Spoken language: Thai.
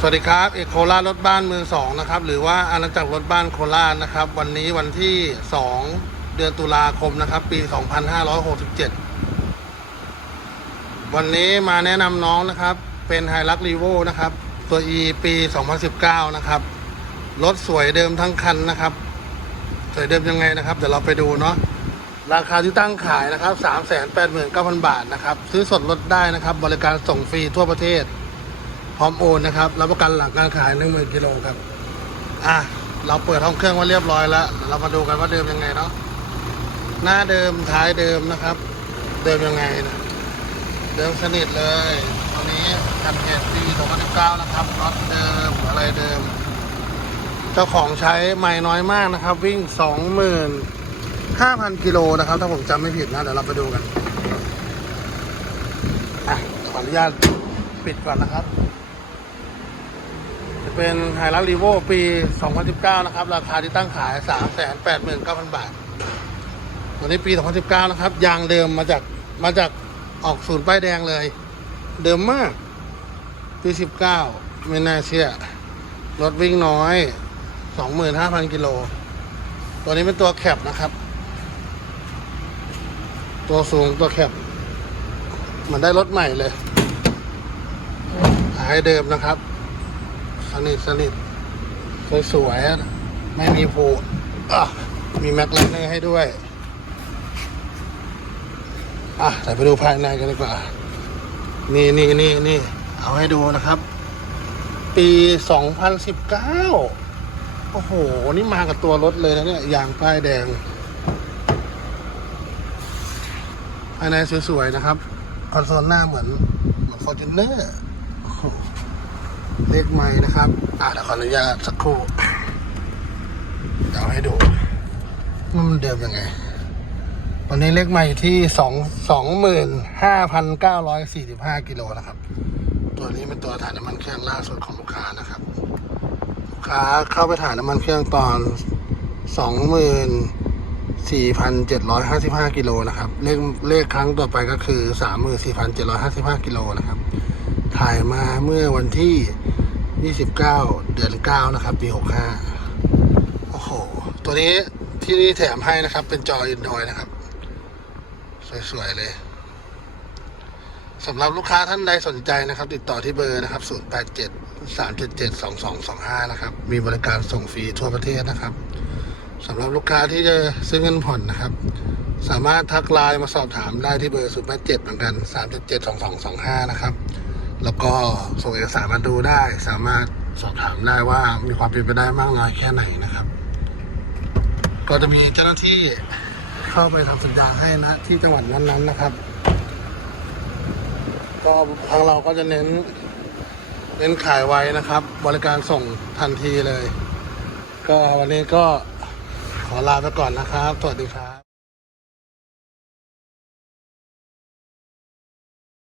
สวัสดีครับเอกโคราชรถบ้านมือสองนะครับ หรือว่าอาณาจักรรถบ้านโคราชนะครับ วันนี้วันที่ 2 เดือนตุลาคมนะครับ ปี 2567 วันนี้มาแนะนำน้องนะครับ เป็นไฮรักรีโวนะครับ ตัว E ปี 2019 นะครับ รถสวยเดิมทั้งคันนะครับ สวยเดิมยังไงนะครับ เดี๋ยวเราไปดูเนาะราคาที่ตั้งขายนะครับ 389,000 บาทนะครับ ซื้อสดรถได้นะครับ บริการส่งฟรีทั่วประเทศ พร้อมโอนนะครับรับประกันหลังการขาย10,000กิโลครับอะเราเปิดห้องเครื่องมาเรียบร้อยแล้วเรามาดูกันว่าเดิมยังไงเนาะหน้าเดิมท้ายเดิมนะครับ เดิมยังไงนะเดิมสนิทเลยตัวนี้กันเหตุปี2019นะครับรถเดิมอะไรเดิม เจ้าของใช้ไม่น้อยมากนะครับ วิ่ง 25,000กิโลนะครับ ถ้าผมจำไม่ผิดนะเดี๋ยวเราไปดูกันอะขออนุญาตปิดก่อนนะครับ เป็นไฮรักรีโวปี 2019 นะครับ ราคาที่ตั้งขาย 389,000 บาท ตัวนี้ปี 2019 นะครับ ยางเดิมมาจาก มาจากออกศูนย์ป้ายแดงเลย เดิมมาก ปี 19 ไม่น่าเชื่อ รถวิ่งน้อย 25,000 กิโล ตัวนี้เป็นตัวแคปนะครับ ตัวสูงตัวแคปเหมันได้รถใหม่เลย หายเดิมนะครับ นิทสนิทสวยๆไม่มีผูมีแม็กไลเนอร์ให้ด้วย อะแต่ไปดูภายในกันดีกว่า นี่นี่นี่นี่เอาให้ดูนะครับ ปี 2019 โอ้โห นี่มากับตัวรถเลยนะเนี่ยยางป้ายแดง ภายในสวยๆนะครับคอนโซลหน้าเหมือนเหมือนฟอร์จูเนอร์ เลขไม้นะครับ อ่าเดี๋ยวขออนุญาตสักครู่ เดี๋ยวให้ดูว่ามันเดิมยังไง วันนี้เลขใหม่ที่สองสองหมื่นห้าพันเก้าร้อยสี่สิบห้ากิโลนะครับ ตัวนี้เป็นตัวถ่ายน้ำมันเครื่องล่าสุดของลูกค้านะครับ ลูกค้าเข้าไปถ่ายน้ำมันเครื่องตอนสองหมื่นสี่พันเจ็ดร้อยห้าสิบห้ากิโลนะครับ เลขเลขครั้งต่อไปก็คือสามหมื่นสี่พันเจ็ดร้อยห้าสิบห้ากิโลนะครับ ถ่ายมาเมื่อวันที่ยี่สิบเดือนเก้านะครับ ปีหกห้าโอ้โห ตัวนี้ที่นี่แถมให้นะครับ เป็นจอ Android นะครับ สวย ๆ เลยสำหรับลูกค้าท่านใดสนใจนะครับ ติดต่อที่เบอร์นะครับ 087 377 2225 นะครับ มีบริการส่งฟรีทั่วประเทศนะครับสำหรับลูกค้าที่จะซื้อเงินผ่อนนะครับ สามารถทักไลน์มาสอบถามได้ที่เบอร์ 087 เหมือนกัน 377 2225 นะครับ แล้วก็ส่งเอกสารมาดูได้ สามารถสอบถามได้ว่ามีความเป็นไปได้มากน้อยแค่ไหนนะครับ ก็จะมีเจ้าหน้าที่เข้าไปทำสัญญาให้นะ ที่จังหวัดนั้นๆนะครับ ก็ทางเราก็จะเน้น เน้นขายไว้นะครับ บริการส่งทันทีเลย ก็วันนี้ก็ขอลาไปก่อนนะครับ สวัสดีครับ